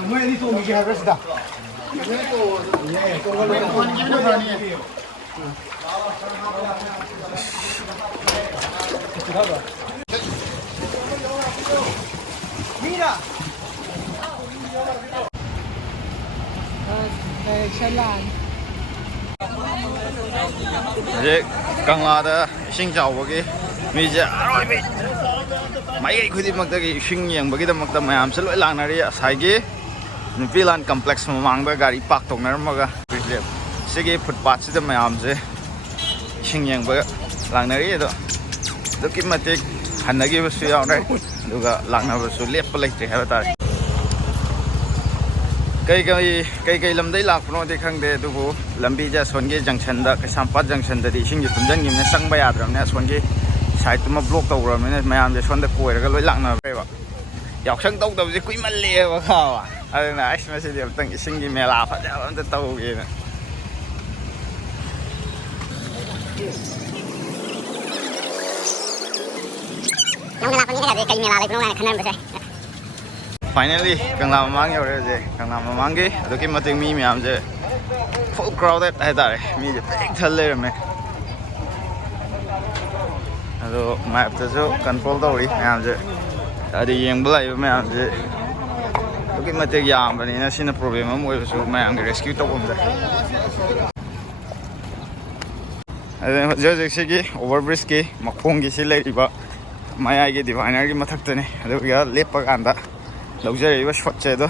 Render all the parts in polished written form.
ꯅꯣꯏ ꯑꯅꯤ ꯇꯣꯡꯉꯤꯒꯦ ꯍꯥꯏꯕ꯭ꯔꯥ ꯁꯤꯗ ꯍꯧꯖꯤꯛ ꯀꯪꯂꯥꯗ ꯏꯁꯤꯡ ꯆꯥꯎꯕꯒꯤ ꯃꯤꯁꯦ ꯑꯔꯣꯏꯕꯤ ꯃꯥꯏꯀꯩ ꯈꯨꯗꯤꯡꯃꯛꯇꯒꯤ ꯏꯁꯤꯡ ꯌꯦꯡꯕꯒꯤꯗꯃꯛꯇ ꯃꯌꯥꯝꯁꯦ ꯂꯣꯏ ꯂꯥꯛꯅꯔꯤ ꯉꯁꯥꯏꯒꯤ ꯅꯨꯄꯤ ꯂꯥꯟ ꯀꯝꯄ꯭ꯂꯦꯛꯁ ꯃꯃꯥꯡꯗ ꯒꯥꯔꯤ ꯄꯥꯔꯛ ꯇꯧꯅꯔꯝꯃꯒ ꯁꯤꯒꯤ ꯐꯨꯠꯄꯥꯠꯁꯤꯗ ꯃꯌꯥꯝꯁꯦ 이싱 양보가 락나리에도 느낌 맞게 한나게 볼수요. 누가 락나 볼수 랩 플레이트 해야 돼. कई लमदई लाखनोदे खंगदे दुबु लंबी जा सोनगे जंक्शन दा कैसामपाट जंक्शन दि इसिंग तुमजन गिमने संगबा याद्रमने सोनगे साइड मा ब्लॉक तौरमने मयाम जे सोनदा कोइरगा लोइ लाखनाबेबा यावसंग तौदबजे कुइमल्लेबा खावा अदना आइस मसेदि अमतंग इसिंगी मेला फजाबा अमत तौगेना नंग लाखनी कई मेला लेबनो गाने खननबसे Finally, Kangla Mamang already. Kangla Mamangi, looking at me, I'm the full crowded. I thought me the big teller me. Hello, my after control the way. I'm the young boy. I'm the looking at the yam, but in a sin problem, we so my rescue to them. And then just over brisky, Makongi Silly, but my eye get diviner Mataktani. We are Lepaganda. Luxury was shot cheddar.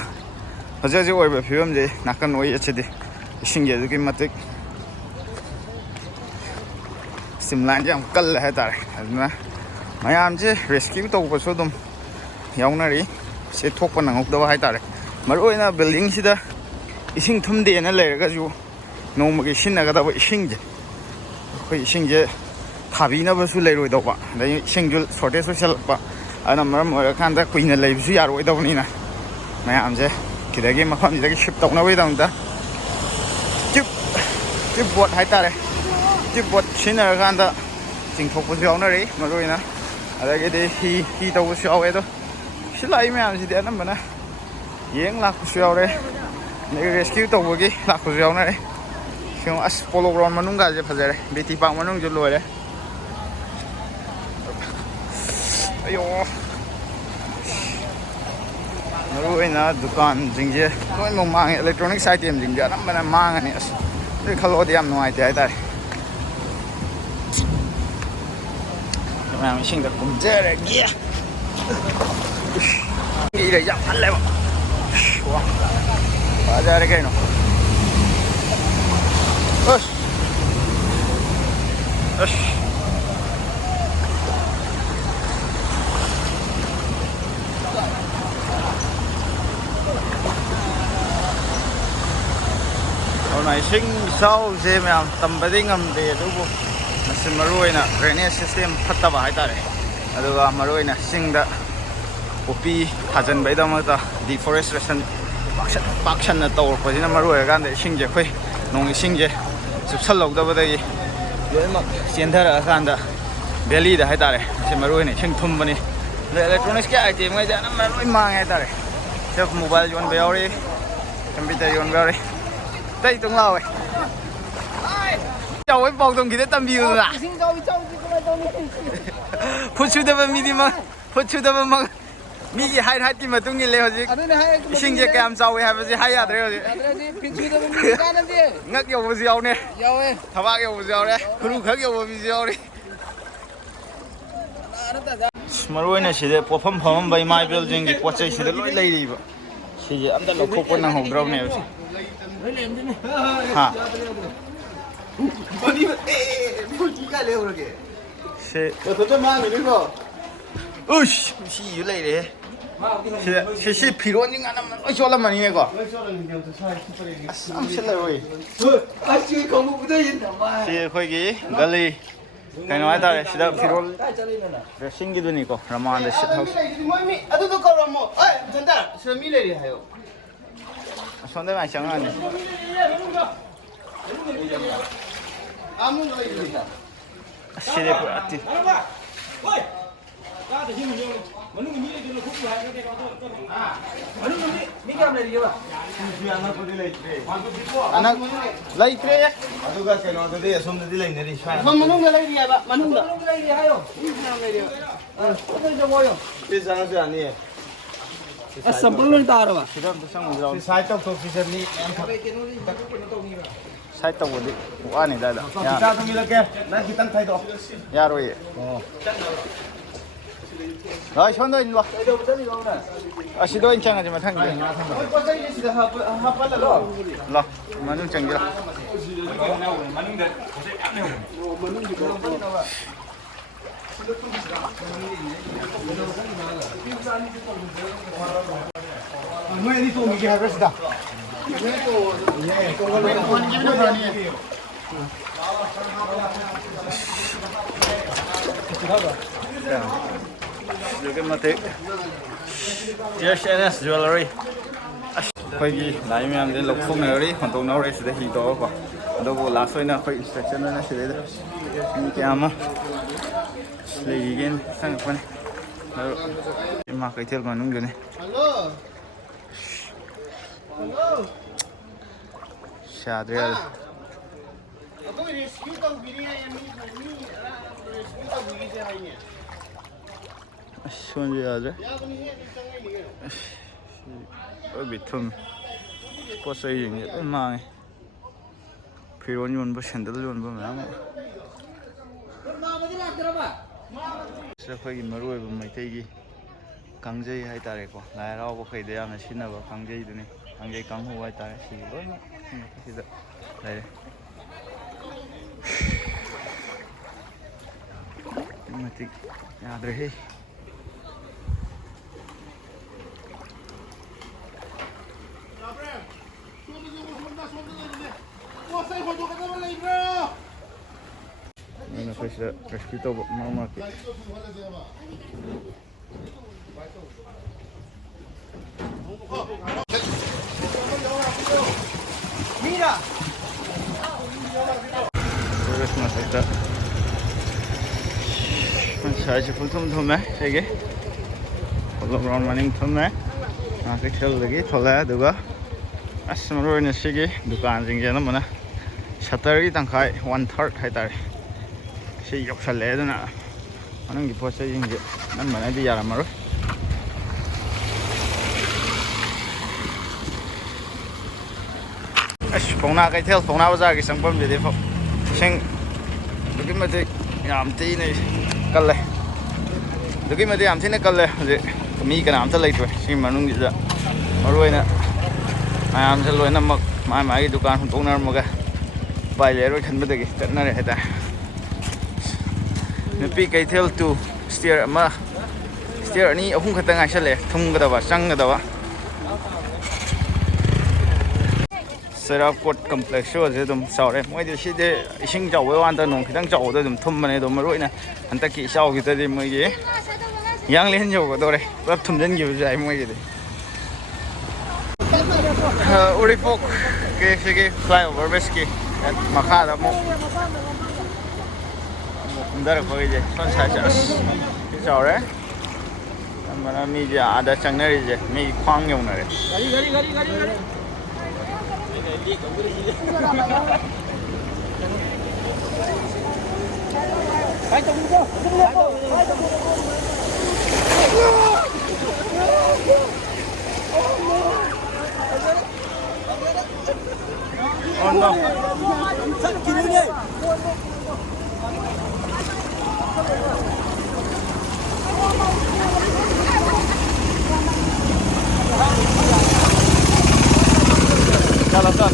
As you were a film, the Nakan way at the Shinga looking matic Simlanjam Kal Hatar. My arms rescued over Sodom Yaunari, say Topan of the Hightar. Maruina building Sida Ising Tumdi and a layer as you know Magishinaga Shinga. Shinga Tabina was late with over. The Shingle sorted social. Ana maram kanda kuina leibsu yar oi dawni na mayam je kidagi mafam jagi ship tawna wei dawda chip bot hai tare chip bot china kanda jingthok bu yaw na ri maroi na adagi de hi taw bu yaw e do silai mayam si de na bana yeng lak bu yaw re ne rescue taw bu gi lak bu yaw na re kyong as polo ground manung ga je phajare biti park manung ju loi re ayo Maruina dukan jingje koi mo mang electronic item jingja nam bana mang ani as de khalo diam noi te ai tai ma mi sing da kum jere gia ni de ya phan le ba wa ba ja re kai no os này sinh sau gì mà tầm bấy đi ngầm về đúng không? Sinh maruina drainage system phát taba hay ta đấy. Aduga maruina sinh đã copy hajan bấy đâu mà ta deforestation action là tàu của chúng maruina gan để sinh gì khơi nông sinh gì sụp sân lộc đâu bây giờ vậy mà hiện tại là gan đã belly đã hay ta đấy. Sinh maruina sinh thum bani electronics cái item cái gì nó maruina mang hay ta đấy. Self mobile yon béo đi computer yon béo đi đây tung lao ấy cháu ấy bọc đồng kia tầm view rồi à phút chút đâu mà đi mà phút chút đâu mà mi cái hai tí mà tung cái leo gì sinh cái cam cháu ấy hay là gì hay à đấy rồi ngắt dầu vào dầu nè thằng bác dầu vào dầu đấy kêu khác dầu vào dầu đi mà rồi này chỉ để perform perform by my building cái quá trình chỉ để lỗi lấy đi vậy chỉ anh ta lộc khúc con nào học đâu nè हाँ से तो मांग नहीं को उश सी ये ले रे से फिरोन नहीं गाना मैं चला मनी है को असम से ले वही आज ये कौन बुझे ये नमा से कोई की गली कहीं ना आता है सीधा फिरोन ड्रेसिंग की दुनी को रमान दे सीधा मम्मी अदु तो करो मो अरे जनता शर्मी ले रही है यो 손대 많이 장난이. 시대 보았지. ꯀꯌꯥꯝ ꯂꯩꯔꯤꯒꯦꯕ ꯑꯅꯛ ꯂꯩꯇ꯭ꯔꯦ ꯑꯗꯨꯒ ꯀꯩꯅꯣꯗꯗꯤ ꯑꯁꯣꯝꯗꯗꯤ ꯂꯩꯅꯔꯤ ꯁ꯭ꯋꯥꯏ ꯃꯅꯨꯡꯗ ꯂꯩꯔꯤ ꯍꯥꯏꯕ ꯃꯅꯨꯡꯗ ꯂꯩꯔꯤ ꯍꯥꯏꯌꯣ ꯀꯌꯥꯝ ꯂꯩꯔꯤꯕ ꯑꯗꯨ ꯆꯪꯉꯣꯌꯣ ꯁꯤ ꯆꯪꯉꯁꯨ ꯌꯥꯅꯤꯌꯦ ꯑꯁ ꯆꯝꯄꯜ ꯂꯣꯏ ꯇꯥꯔꯕ ꯁꯤꯗ ꯑꯝꯇ ꯆꯪꯉꯨꯁꯤ ꯂꯥꯎ ꯁꯤ ꯁꯥꯏꯠ ꯇꯧꯊꯣꯛꯁꯤꯁꯅꯤ ꯀꯩꯅꯣ ꯇꯧꯅꯤꯕ ꯁꯥꯏꯠ ꯇꯧꯕꯗꯤ ꯋꯥꯅꯤꯗ ꯏꯆꯥ ꯊꯣꯡꯕꯤꯔꯛꯀꯦ ꯅꯪ ꯈꯤꯇꯪ ꯊꯩꯗꯣꯛ ꯌꯥꯔꯣꯏꯌꯦ ꯂꯥꯛ ꯁꯣꯝꯗ ꯑꯣꯏꯅ ꯂꯥꯛ ꯀꯩꯗꯧꯕ ꯆꯠꯂꯤꯅꯣ ꯅꯪ ꯑꯁꯤꯗ ꯑꯣꯏꯅ ꯆꯪꯉꯁꯤ ꯃꯊꯪꯗꯤ ꯄꯣꯠ ꯆꯩꯁꯦ ꯁꯤꯗ ꯍꯥꯞꯄꯜꯂꯒ ꯂꯥꯛ ꯃꯅꯨꯡ ꯆꯪꯁꯤꯔ ꯃꯅꯨꯡꯗ ꯄꯣꯠꯆꯩ ꯃꯌꯥꯝ ꯂꯩꯍꯧꯕꯅꯤ ꯅꯣꯏ ꯑꯅꯤ ꯇꯣꯡꯈꯤꯒꯦ ꯍꯥꯏꯕ꯭ꯔꯥ ꯁꯤꯗ ꯑꯗꯨꯛꯀꯤ ꯃꯇꯤꯛ JSNS ꯖꯨꯋꯦꯂꯔꯤ ꯑꯩꯈꯣꯏꯒꯤ ꯂꯥꯏ ꯃꯌꯥꯝꯁꯦ ꯂꯧꯊꯣꯛꯅꯔꯤ ꯍꯣꯟꯗꯣꯛꯅꯍꯧꯔꯦ ꯁꯤꯗ ꯍꯤ ꯇꯧꯔꯒꯀꯣ ꯑꯗꯨꯕꯨ ꯂꯥꯁ ꯑꯣꯏꯅ ꯑꯩꯈꯣꯏ ꯏꯟꯁꯇ꯭ꯔꯛꯁꯟ ꯑꯣꯏꯅ ꯁꯤꯗꯩꯗ ꯃꯤ ꯀꯌꯥ ꯑꯃ ꯂꯩꯔꯤꯒꯦꯅ ꯆꯪꯉꯛꯄꯅꯤ ꯑꯗꯨ ꯏꯃꯥ ꯀꯩꯊꯦꯜ ꯃꯅꯨꯡꯗꯅꯤ ꯌꯥꯗ꯭ꯔꯦ ꯌꯥꯗ꯭ꯔꯦ ꯑꯩꯈꯣꯏ ꯔꯦꯁꯀ꯭ꯌꯨ ꯇꯧꯕꯤꯅꯤꯉꯥꯏ ꯃꯤ ꯔꯦꯁꯀ꯭ꯌꯨ ꯇꯧꯕꯤꯒꯤꯁꯦ ꯍꯥꯏꯅꯦ ꯑꯁ ꯁꯣꯟꯁꯨ ꯌꯥꯗ꯭ꯔꯦ ꯌꯥꯕꯅꯤꯍꯦ ꯑꯗꯨꯝ ꯆꯪꯉꯛꯏꯅꯤ ꯂꯣꯏ ꯕꯤꯠꯊꯨꯝ ꯄꯣꯠ ꯆꯩꯁꯤꯡꯁꯦ ꯂꯣꯏ ꯃꯥꯡꯉꯦ ꯐꯤꯔꯣꯟ ꯌꯣꯟꯕ ꯁꯦꯟꯗꯜ ꯌꯣꯟꯕ ꯃꯌꯥꯝ ꯑꯃ ꯃꯥꯃꯗꯤ ꯂꯥꯛꯇ꯭ꯔꯕ ꯁꯤꯗ ꯑꯩꯈꯣꯏꯒꯤ ꯃꯔꯨꯑꯣꯏꯕ ꯃꯩꯇꯩꯒꯤ ꯀꯥꯡꯖꯩ ꯍꯥꯏꯇꯥꯔꯦꯀꯣ ꯂꯥꯏ ꯍꯔꯥꯎꯕꯈꯩꯗ ꯌꯥꯝꯅ ꯁꯤꯖꯤꯟꯅꯕ ꯀꯥꯡꯖꯩꯗꯨꯅꯤ ꯀꯥꯡꯖꯩ ꯀꯥꯡꯍꯨ ꯍꯥꯏꯇꯥꯔꯦ ꯁꯤꯒꯤ ꯂꯣꯏꯅꯃꯛ ꯁꯤꯗ ꯂꯩꯔꯦ ꯃꯇꯤꯛ ꯌꯥꯗ꯭ꯔꯦꯍꯦ ꯑꯩꯈꯣꯏ ꯁꯤꯗ ꯔꯦꯁꯀ꯭ꯌꯨ ꯇꯧꯕ ꯃꯔꯛ ꯃꯔꯛꯀꯤ ꯃꯤꯔꯥ ꯐꯣꯔꯦꯁ ꯃꯊꯛꯇ ꯉꯁꯥꯏꯁꯦ ꯄꯨꯡꯊꯨꯝ ꯊꯨꯝꯃꯦ ꯁꯤꯒꯤ ꯄꯣꯂꯣ ꯒ꯭ꯔꯥꯎꯟ ꯃꯅꯤꯡ ꯊꯨꯝꯃꯦ ꯀꯩꯊꯦꯜꯗꯒꯤ ꯊꯣꯛꯂꯛꯑꯦ ꯑꯗꯨꯒ ꯑꯁ ꯃꯔꯨ ꯑꯣꯏꯅ ꯁꯤꯒꯤ ꯗꯨꯀꯥꯟꯁꯤꯡꯁꯦ ꯑꯅꯝꯕꯅ ꯁꯠꯇꯔꯒꯤ ꯇꯪꯈꯥꯏ 1/3 ꯍꯥꯏꯇꯥꯔꯦ ꯁꯤ ꯌꯧꯁꯜꯂꯛꯑꯦ ꯑꯗꯨꯅ ꯃꯅꯨꯡꯒꯤ ꯄꯣꯠ ꯆꯩꯁꯤꯡꯁꯦ ꯑꯅꯝꯕꯅꯗꯤ ꯌꯥꯔꯝꯃꯔꯣꯏ ꯑꯁ ꯄꯥꯎꯅꯥ ꯀꯩꯊꯦꯜ ꯄꯥꯎꯅꯥ ꯕꯖꯥꯔꯒꯤ ꯆꯪꯐꯝꯁꯤꯗꯤ ꯏꯁꯤꯡ ꯑꯗꯨꯛꯀꯤ ꯃꯇꯤꯛ ꯌꯥꯝ ꯊꯤꯅ ꯀꯜꯂꯦ ꯑꯗꯨꯛꯀꯤ ꯃꯇꯤꯛ ꯌꯥꯝ ꯊꯤꯅ ꯀꯜꯂꯦ ꯍꯧꯖꯤꯛ ꯃꯤ ꯀꯅꯥꯝꯇ ꯂꯩꯇ꯭ꯔꯦ ꯁꯤꯒꯤ ꯃꯅꯨꯡꯁꯤꯗ ꯃꯔꯨꯑꯣꯏꯅ ꯃꯌꯥꯝꯁꯦ ꯂꯣꯏꯅꯃꯛ ꯃꯥꯒꯤ ꯗꯨꯀꯥꯟ ꯍꯨꯟꯗꯣꯛꯅꯔꯝꯃꯒ ꯎꯄꯥꯏ ꯂꯩꯔꯣꯏ ꯈꯟꯕꯗꯒꯤ ꯆꯠꯅꯔꯦ ꯍꯥꯏꯇꯥꯔꯦ ꯅꯨꯄꯤ ꯀꯩꯊꯦꯜ ꯇꯨ ꯁ꯭ꯇꯤꯌꯔ ꯑꯅꯤ ꯑꯍꯨꯝ ꯈꯛꯇ ꯉꯥꯏꯁꯜꯂꯛꯑꯦ ꯊꯨꯝꯒꯗꯕ ꯆꯪꯒꯗꯕ ꯆꯩꯔꯥꯎꯀꯣꯠ ꯀꯝꯄ꯭ꯂꯦꯛꯁꯁꯨ ꯑꯗꯨꯝ ꯆꯥꯎꯔꯦ ꯃꯣꯏꯗꯤ ꯁꯤꯗꯤ ꯏꯁꯤꯡ ꯆꯥꯎꯕꯩ ꯋꯥꯟꯗ ꯅꯣꯡ ꯈꯤꯇꯪ ꯆꯥꯎꯕꯗ ꯑꯗꯨꯝ ꯊꯨꯝꯕꯅꯦ ꯑꯗꯣ ꯃꯔꯨꯑꯣꯏꯅ ꯍꯟꯗꯛꯀꯤ ꯏꯆꯥꯎꯒꯤꯗꯗꯤ ꯃꯣꯏꯒꯤ ꯌꯥꯡꯂꯦꯟ ꯌꯧꯒꯗꯧꯔꯦ ꯄꯨꯂꯞ ꯊꯨꯝꯖꯤꯟꯈꯤꯕꯁꯨ ꯌꯥꯏ ꯃꯣꯏꯒꯤꯗꯤ ꯎꯔꯤꯄꯣꯛꯀꯤ ꯁꯤꯒꯤ ꯐ꯭ꯂꯥꯏꯑꯣꯚꯔ ꯕ꯭ꯔꯤꯖꯀꯤ ꯃꯈꯥꯗ ꯑꯃꯨꯛ ꯀꯨꯝꯊꯔꯛꯄꯒꯤꯁꯦ ꯁꯣꯟ ꯁꯥꯏꯠꯁꯦ ꯑꯁ ꯁꯤ ꯆꯥꯎꯔꯦ ꯑꯅꯝꯕꯅ ꯃꯤꯁꯦ ꯑꯥꯗ ꯆꯪꯅꯔꯤꯁꯦ ꯃꯤ ꯈ꯭ꯋꯥꯡ ꯌꯧꯅꯔꯦ Oh no. चलो चल